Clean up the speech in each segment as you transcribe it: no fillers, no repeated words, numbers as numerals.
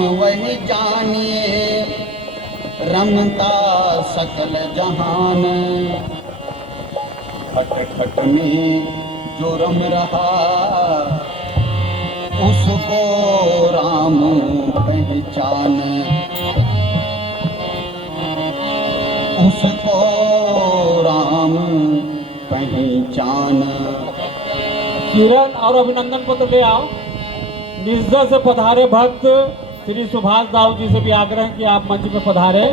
वही जानिए, रमता सकल जहान। खट खट में जो रम रहा, उसको राम पहचान, उसको राम पहचान। किरण और अभिनंदन पत्र ले आओ। निजदा से पधारे भक्त श्री सुभाष दाऊ जी से भी आग्रह कि आप मंच पे पधारे।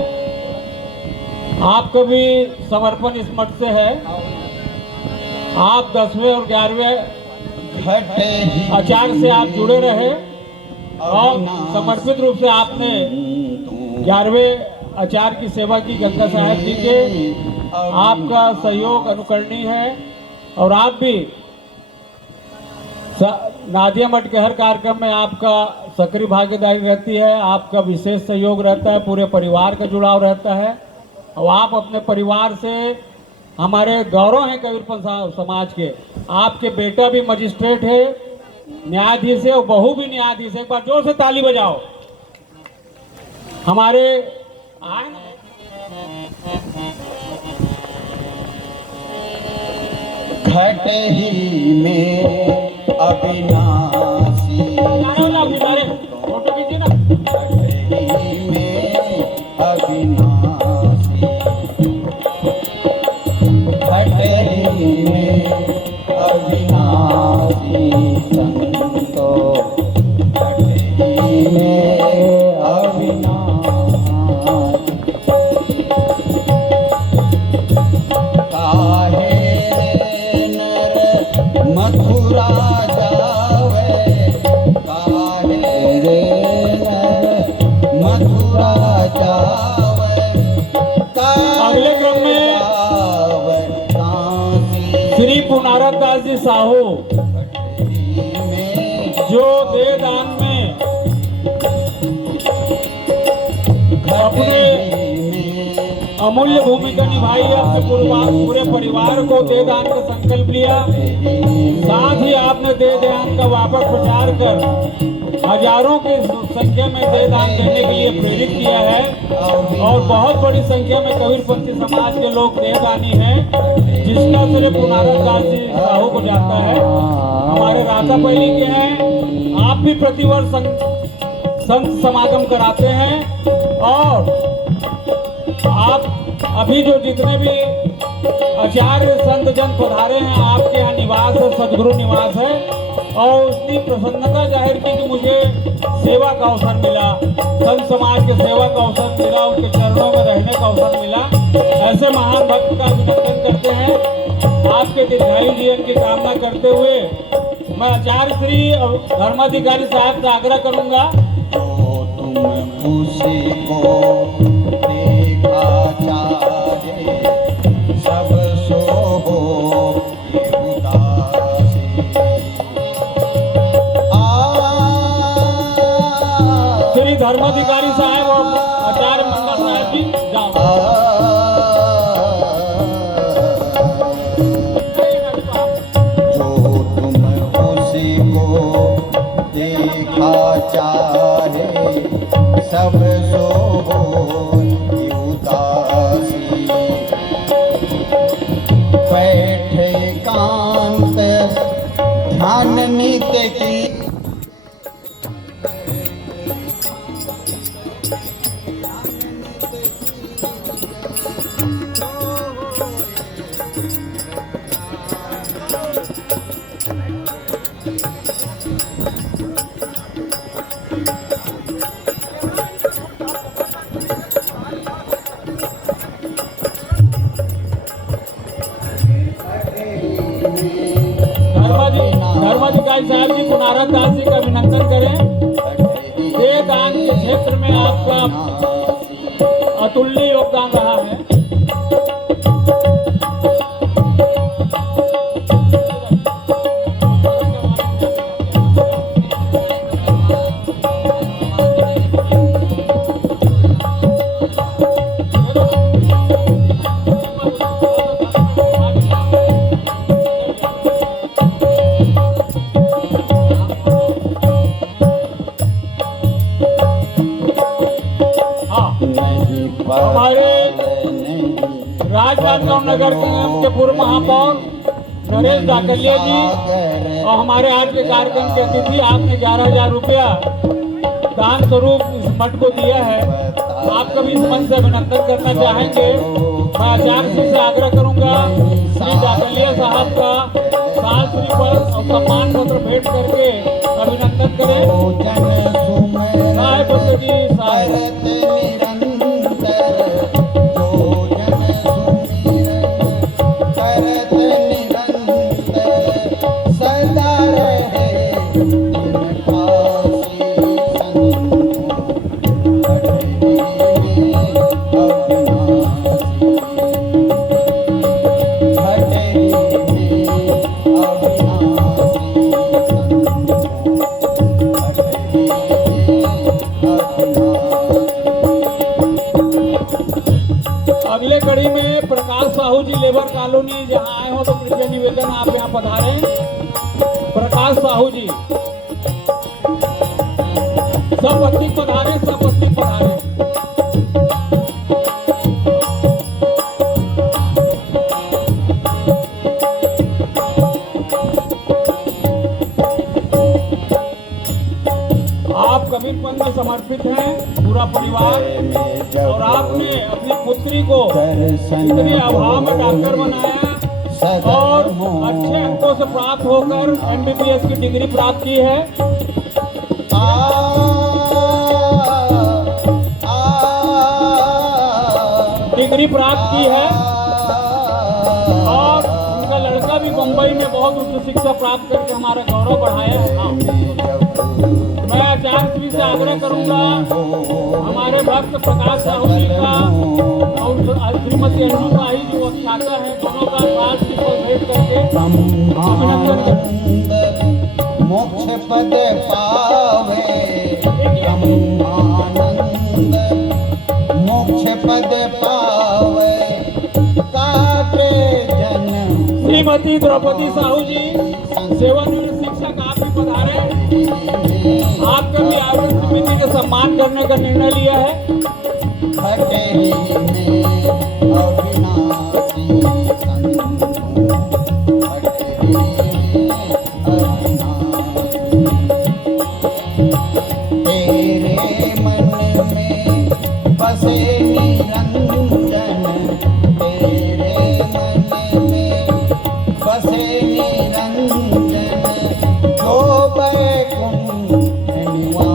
आपका भी समर्पण इस मठ से है। आप 10वें और 11वें आचार्य से आप जुड़े रहे और समर्पित रूप से आपने 11वें आचार्य की सेवा की। गंगा साहब जी के आपका सहयोग अनुकरणीय है और आप भी नादिया मठ के हर कार्यक्रम में आपका सक्रिय भागीदारी रहती है। आपका विशेष सहयोग रहता है, पूरे परिवार का जुड़ाव रहता है और आप अपने परिवार से हमारे गौरव हैं कबीरपंथ समाज के। आपके बेटा भी मजिस्ट्रेट है, न्यायाधीश है और बहू भी न्यायाधीश है। एक बार जोर से ताली बजाओ। हमारे घट ही में अविनाशी, फोटो खींचिए ना। घट ही में अविनाशी, घट ही में अविनाशी संतो, घट ही में अविनाशी। काहे मथुरा जावे, काहे रे मथुरा जावे। अगले क्रम में श्री पुनारत दास जी साहू जो दे दान में अपने अमूल्य भूमिका निभाई, अपने पूरे परिवार को दे दान का संकल्प लिया। साथ ही आपने दे दान का व्यापक प्रचार कर हजारों की संख्या में दे दान करने के लिए प्रेरित किया है और बहुत बड़ी संख्या में कबीरपंथी समाज के लोग देवदानी हैं, जिसका श्री पुनारत दास जी साहू को जाता है। हमारे रातापल्ली के हैं। आप भी प्रतिवर्ष संत समागम कराते हैं और आप अभी जो जितने भी आचार्य संत जन पधारे हैं, आपके यहाँ निवास है, सदगुरु निवास है और उतनी प्रसन्नता जाहिर की कि मुझे सेवा का अवसर मिला, संत समाज के सेवा का अवसर मिला, उनके चरणों में रहने का अवसर मिला। ऐसे महान भक्त का अभिनंदन करते हैं। आपके दीर्घायु जीवन की कामना करते हुए मैं आचार्य श्री धर्माधिकारी साहब से आग्रह करूंगा, तुम उसी को देखा चाहे, सब सो हो ये उदासी। श्री धर्माधिकारी साहब और आचार्य मंडल साहब जी जाओ। जो तुम उसी को देखा चाहे, सब सो हो ये उदासी। बैठे एकांत ध्यान नित्य की, धर्माधिकारी साहब जी पुनारत दास जी का अभिनंदन करें। दे दान के क्षेत्र में आपका अतुल्य योगदान रहा है। हमारे राजनांदगांव नगर के पूर्व महापौर नरेश दाकलिया जी और हमारे आज के कार्यक्रम के अतिथि, आपने 11,000 रुपया दान स्वरूप इस मठ को दिया है। आपका भी इस मन से अभिनंदन करना चाहेंगे। मैं आचार्य जी से आग्रह करूंगा श्री दाकलिया साहब का शास्त्री पर और सम्मान पत्र भेंट करके अभिनंदन करें। साहेब भक्त जी साहेब अगले कड़ी में प्रकाश साहू जी लेबर कॉलोनी जहां आए हो तो कृपया निवेदन आप यहां पधारें। प्रकाश साहू जी सब पत्नी पधारे, सब पत्नी पधारे। आप कबीरपंथ में समर्पित हैं पूरा परिवार, और आपने अपनी पुत्री को इतने अभाव में डॉक्टर बनाया और अच्छे अंकों से प्राप्त होकर MBBS की डिग्री प्राप्त की है। डिग्री प्राप्त की है और उनका लड़का भी मुंबई में बहुत उच्च शिक्षा प्राप्त करके हमारा गौरव बढ़ाया है। मैं आचार्य जी से आग्रह करूंगा हमारे भक्त प्रकाश साहू जी का और श्रीमती अंजू साही जी वो छाता है, दोनों का पास भेंट करके अभिनंदन करें। मोक्ष पद पावे ब्रह्मानंद, मोक्ष पद पावे काटे जन्म। श्रीमती द्रौपदी साहू जी सेवानिवृत्त शिक्षक, आप भी पधारे। आपका भी आयोजन समिति के सम्मान करने का निर्णय लिया है। तेरे मन में बसे निरंजन, तेरे मन में बसे निरंजन, जो बैकुंठ निवासी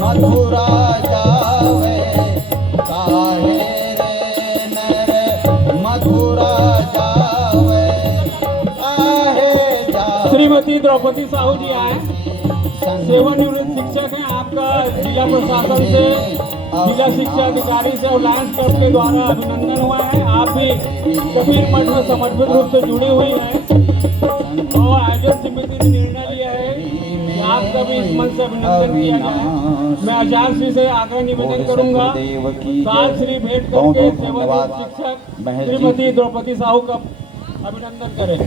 मथुरा जावे, काहे रे नर मथुरा जावे, काहे जावे। श्रीमती द्रौपदी साहू जी आए, सेवानिवृत्त शिक्षक हैं। आपका जिला प्रशासन से, जिला शिक्षा अधिकारी से और लायंस क्लब के द्वारा अभिनंदन हुआ है। आप भी कबीर मठ में समर्पित रूप से जुड़ी हुई हैं और आयोजन समिति ने निर्णय लिया है कि आपका भी इस मन से अभिनंदन किया जाए। मैं आचार्य श्री से आग्रह निवेदन करूंगा साल श्री भेंट करके सेवानिवृत्त शिक्षक श्रीमती द्रौपदी साहू का अभिनंदन करें।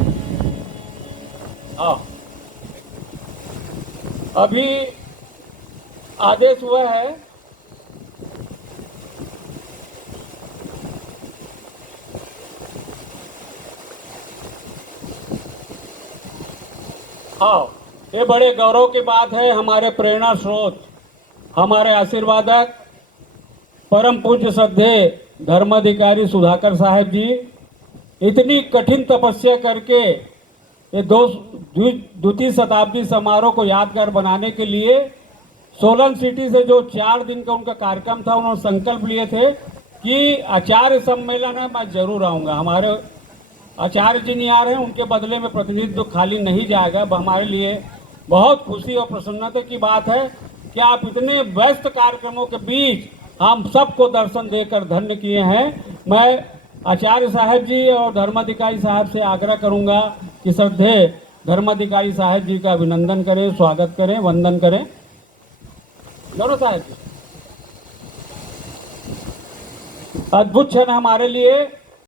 अभी आदेश हुआ है ये बड़े गौरव की बात है। हमारे प्रेरणा स्रोत, हमारे आशीर्वादक परम पूज्य श्रद्धेय धर्माधिकारी सुधाकर साहब जी इतनी कठिन तपस्या करके ये द्वितीय शताब्दी समारोह को यादगार बनाने के लिए सोलन सिटी से जो 4 दिन का उनका कार्यक्रम था, उन्होंने संकल्प लिए थे कि आचार्य सम्मेलन है मैं जरूर आऊँगा। हमारे आचार्य जी नहीं आ रहे हैं, उनके बदले में प्रतिनिधित्व खाली नहीं जाएगा। हमारे लिए बहुत खुशी और प्रसन्नता की बात है कि आप इतने व्यस्त कार्यक्रमों के बीच हम सबको दर्शन देकर धन्य किए हैं। मैं आचार्य साहब जी और धर्माधिकारी साहब से आग्रह करूंगा कि श्रद्धेय धर्माधिकारी साहब जी का अभिनंदन करें, स्वागत करें, वंदन करें। दोनों साहब जी अद्भुत क्षण हमारे लिए